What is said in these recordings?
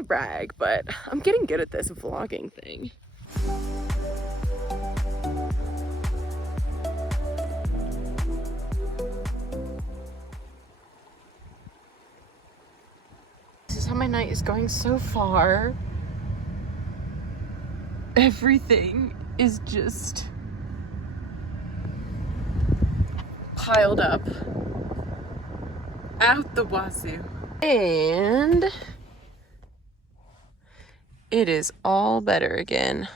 to brag, but I'm getting good at this vlogging thing. This is how my night is going so far. Everything is just piled up out the wazoo. And it is all better again.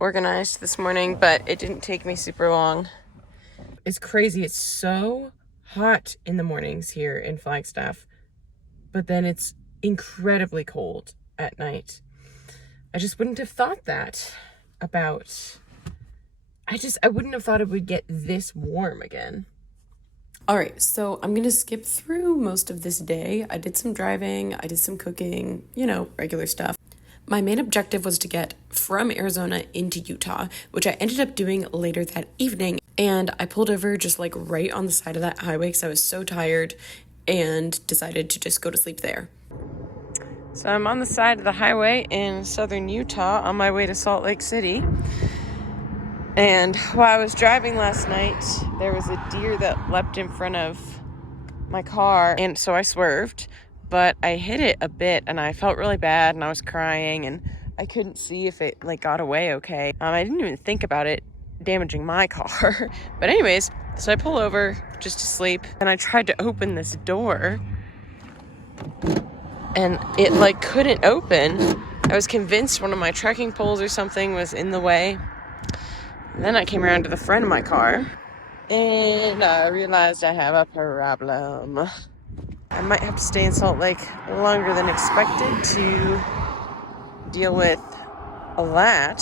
Organized this morning, but it didn't take me super long. It's crazy. It's so hot in the mornings here in Flagstaff, but then it's incredibly cold at night. I just wouldn't have thought that about, I wouldn't have thought it would get this warm again. All right, so I'm gonna skip through most of this day. I did some driving, I did some cooking, you know, regular stuff. My main objective was to get from Arizona into Utah, which I ended up doing later that evening. And I pulled over just like right on the side of that highway because I was so tired and decided to just go to sleep there. So I'm on the side of the highway in southern Utah on my way to Salt Lake City. And while I was driving last night, there was a deer that leapt in front of my car. And so I swerved, but I hit it a bit and I felt really bad and I was crying and I couldn't see if it like got away okay. I didn't even think about it damaging my car. But anyways, so I pull over just to sleep and I tried to open this door and it like couldn't open. I was convinced one of my trekking poles or something was in the way. And then I came around to the front of my car and I realized I have a problem. I might have to stay in Salt Lake longer than expected to deal with that.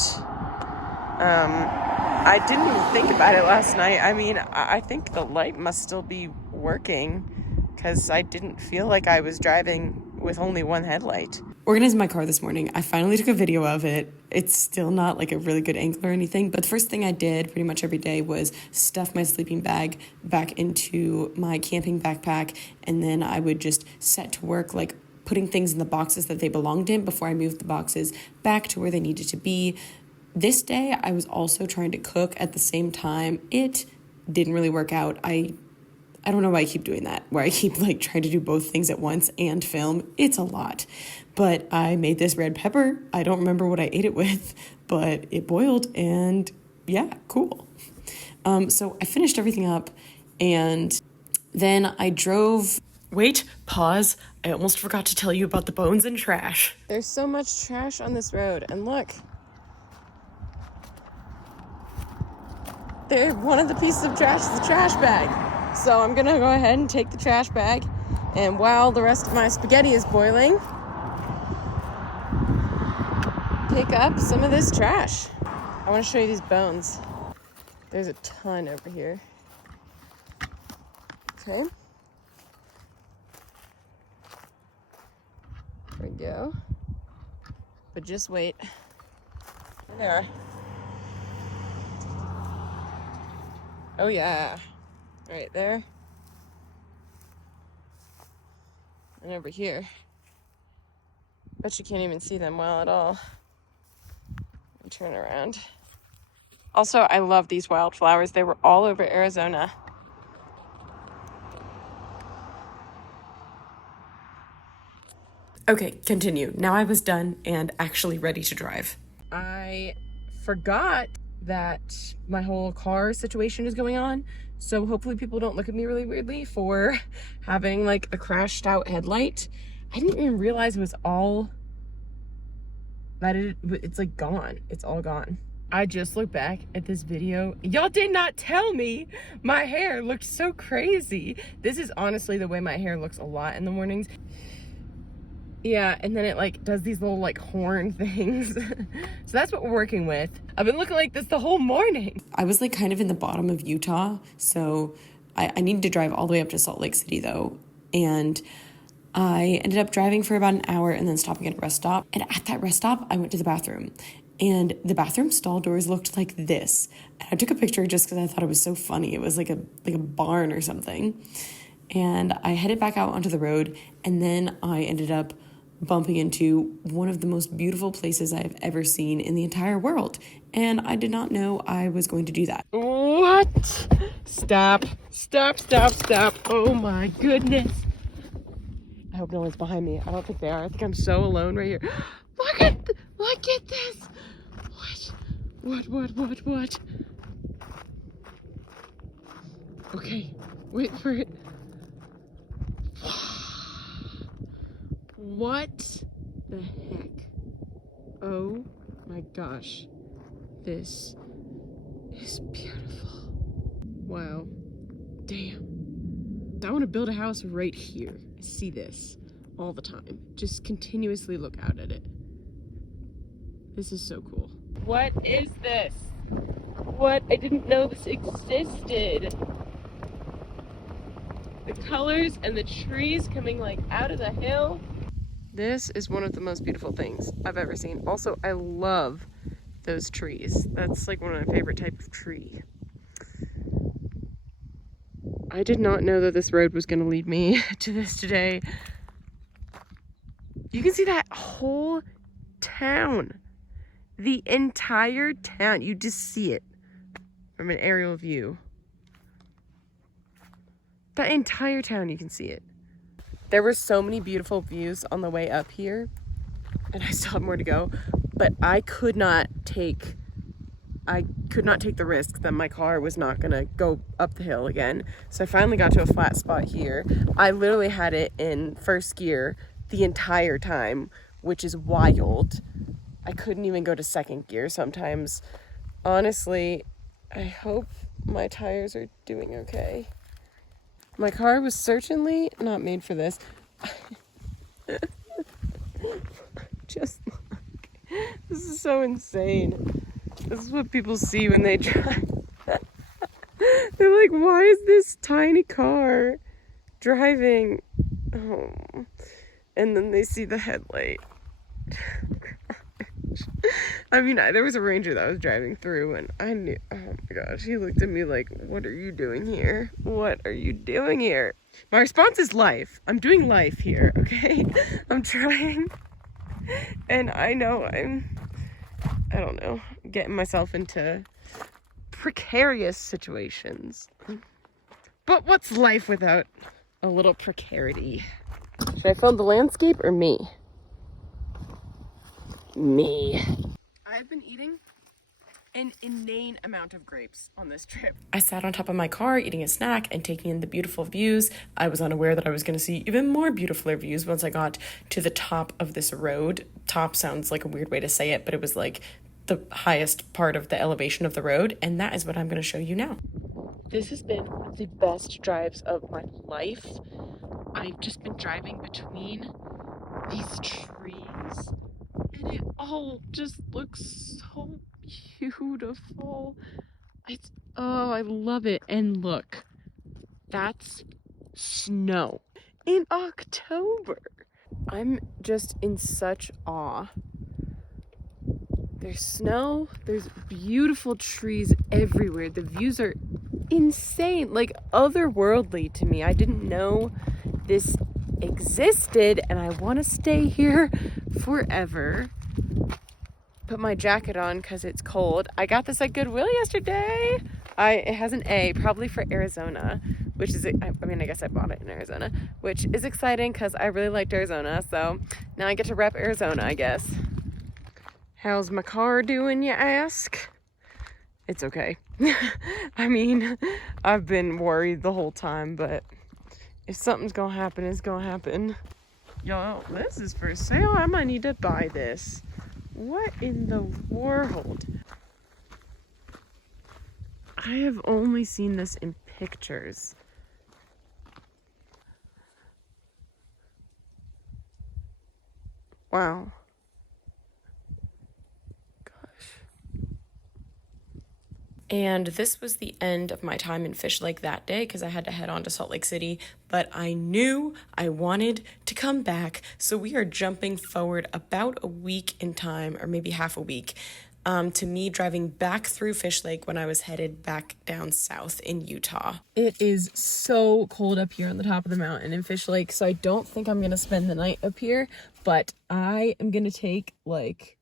I didn't even think about it last night. I mean, I think the light must still be working because I didn't feel like I was driving with only one headlight. Organized my car this morning. I finally took a video of it. It's still not like a really good angle or anything, but the first thing I did pretty much every day was stuff my sleeping bag back into my camping backpack, and then I would just set to work like putting things in the boxes that they belonged in before I moved the boxes back to where they needed to be. This day, I was also trying to cook at the same time. It didn't really work out. I don't know why I keep doing that, where I keep like trying to do both things at once and film. It's a lot. But I made this red pepper. I don't remember what I ate it with, but it boiled and yeah, cool. So I finished everything up and then I drove. Wait, pause. I almost forgot to tell you about the bones and trash. There's so much trash on this road and look. One of the pieces of trash is the trash bag. So I'm gonna go ahead and take the trash bag, and while the rest of my spaghetti is boiling, pick up some of this trash. I want to show you these bones. There's a ton over here. Okay. There we go. But just wait. Yeah. Oh yeah. Right there. And over here. Bet you can't even see them well at all. And turn around. Also, I love these wildflowers. They were all over Arizona. Okay, continue. Now I was done and actually ready to drive. I forgot that my whole car situation is going on. So hopefully people don't look at me really weirdly for having like a crashed out headlight. I didn't even realize it was all that it's like gone. It's all gone. I just looked back at this video. Y'all did not tell me my hair looked so crazy. This is honestly the way my hair looks a lot in the mornings. Yeah, and then it like does these little like horn things. So that's what we're working with. I've been looking like this the whole morning. I was like kind of in the bottom of Utah, so I needed to drive all the way up to Salt Lake City though. And I ended up driving for about an hour and then stopping at a rest stop. And at that rest stop, I went to the bathroom. And the bathroom stall doors looked like this. And I took a picture just because I thought it was so funny. It was like a barn or something. And I headed back out onto the road, and then I ended up bumping into one of the most beautiful places I've ever seen in the entire world. And I did not know I was going to do that. What? Stop. Stop, stop, stop. Oh my goodness. I hope no one's behind me. I don't think they are. I think I'm so alone right here. Look at this. What? Okay, wait for it. What the heck? Oh my gosh. This is beautiful. Wow. Damn. I want to build a house right here. I see this all the time. Just continuously look out at it. This is so cool. What is this? What? I didn't know this existed. The colors and the trees coming like out of the hill. This is one of the most beautiful things I've ever seen. Also, I love those trees. That's like one of my favorite type of tree. I did not know that this road was going to lead me to this today. You can see that whole town. The entire town. You just see it from an aerial view. That entire town, you can see it. There were so many beautiful views on the way up here, and I still have more to go, but I could not take the risk that my car was not gonna go up the hill again. So I finally got to a flat spot here. I literally had it in first gear the entire time, which is wild. I couldn't even go to second gear sometimes. Honestly, I hope my tires are doing okay. My car was certainly not made for this. Just look. This is so insane. This is what people see when they drive. They're like, why is this tiny car driving? Oh. And then they see the headlight. I mean, there was a ranger that was driving through, and I knew, oh my gosh, he looked at me like, what are you doing here? What are you doing here? My response is life. I'm doing life here, okay? I'm trying. And I know I don't know, getting myself into precarious situations. But what's life without a little precarity? Should I film the landscape or me? Me. I've been eating an inane amount of grapes on this trip. I sat on top of my car eating a snack and taking in the beautiful views. I was unaware that I was going to see even more beautiful views once I got to the top of this road. Top sounds like a weird way to say it, but it was like the highest part of the elevation of the road, and that is what I'm going to show you now. This has been the best drives of my life. I've just been driving between these trees, and it all just looks so beautiful. Oh, I love it. And look, that's snow in October. I'm just in such awe. There's snow, there's beautiful trees everywhere. The views are insane, like otherworldly to me. I didn't know this existed, and I want to stay here forever. Put my jacket on because it's cold. I got this at Goodwill yesterday. It has an A, probably for Arizona, which is, I mean, I guess I bought it in Arizona, which is exciting because I really liked Arizona. So now I get to rep Arizona, I guess. How's my car doing, you ask? It's okay. I mean, I've been worried the whole time, but if something's gonna happen, it's gonna happen. Yo, this is for sale. I might need to buy this. What in the world? I have only seen this in pictures. Wow. And this was the end of my time in Fishlake that day because I had to head on to Salt Lake City, but I knew I wanted to come back. So we are jumping forward about a week in time, or maybe half a week, to me driving back through Fishlake when I was headed back down south in Utah. It is so cold up here on the top of the mountain in Fishlake, so I don't think I'm going to spend the night up here, but I am gonna take like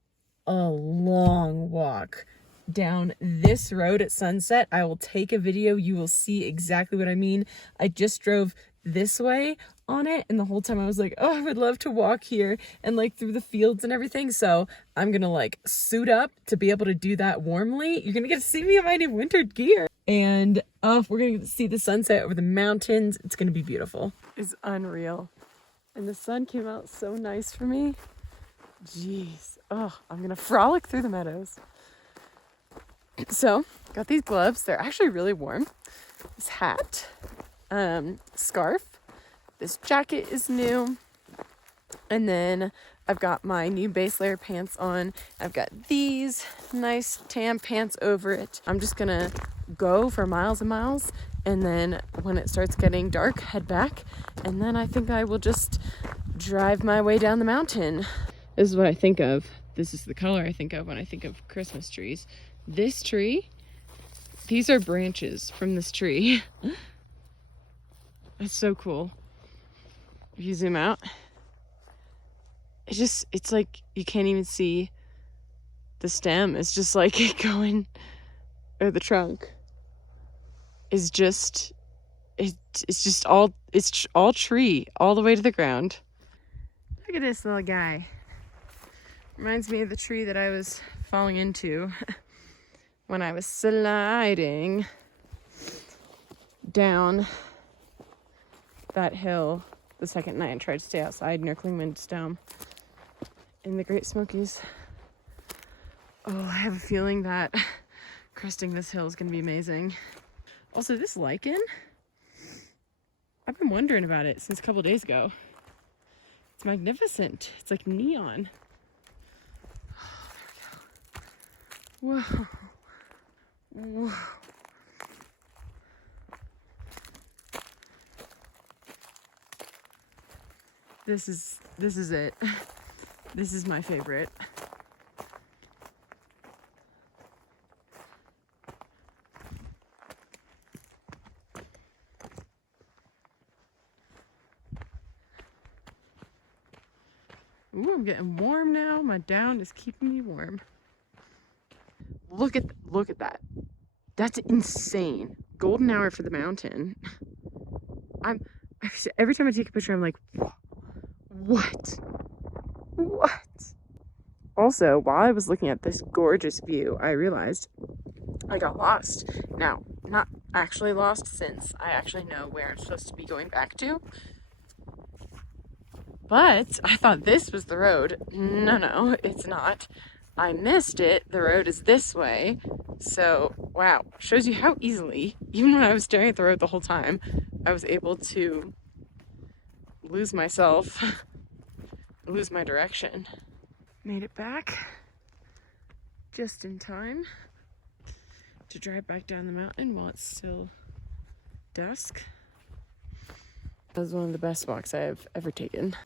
a long walk down this road at sunset. I will take a video. You will see exactly what I mean. I just drove this way on it, and the whole time I was like, oh, I would love to walk here and like through the fields and everything. So I'm gonna like suit up to be able to do that warmly. You're gonna get to see me in my new winter gear, and we're gonna see the sunset over the mountains. It's gonna be beautiful. It's unreal. And the sun came out so nice for me. Jeez. Oh, I'm gonna frolic through the meadows. So, got these gloves. They're actually really warm. This hat, scarf. This jacket is new. And then I've got my new base layer pants on. I've got these nice tan pants over it. I'm just gonna go for miles and miles. And then when it starts getting dark, head back. And then I think I will just drive my way down the mountain. This is what I think of. This is the color I think of when I think of Christmas trees. This tree, these are branches from this tree. It's so cool. If you zoom out, it's like you can't even see the stem. It's just like going, or the trunk is just, it's all tree all the way to the ground. Look at this little guy. Reminds me of the tree that I was falling into when I was sliding down that hill the second night and tried to stay outside near Klingman's Dome in the Great Smokies. Oh, I have a feeling that cresting this hill is going to be amazing. Also, this lichen, I've been wondering about it since a couple days ago. It's magnificent. It's like neon. Oh, there we go. Whoa. Whoa. This is it. This is my favorite. Ooh, I'm getting warm now. My down is keeping me warm. Look at that. That's insane. Golden hour for the mountain. Every time I take a picture, I'm like, what? Also, while I was looking at this gorgeous view, I realized I got lost. Now, not actually lost, since I actually know where I'm supposed to be going back to. But I thought this was the road. No, it's not. I missed it. The road is this way. So, wow. Shows you how easily, even when I was staring at the road the whole time, I was able to lose myself, lose my direction. Made it back just in time to drive back down the mountain while it's still dusk. That was one of the best walks I have ever taken.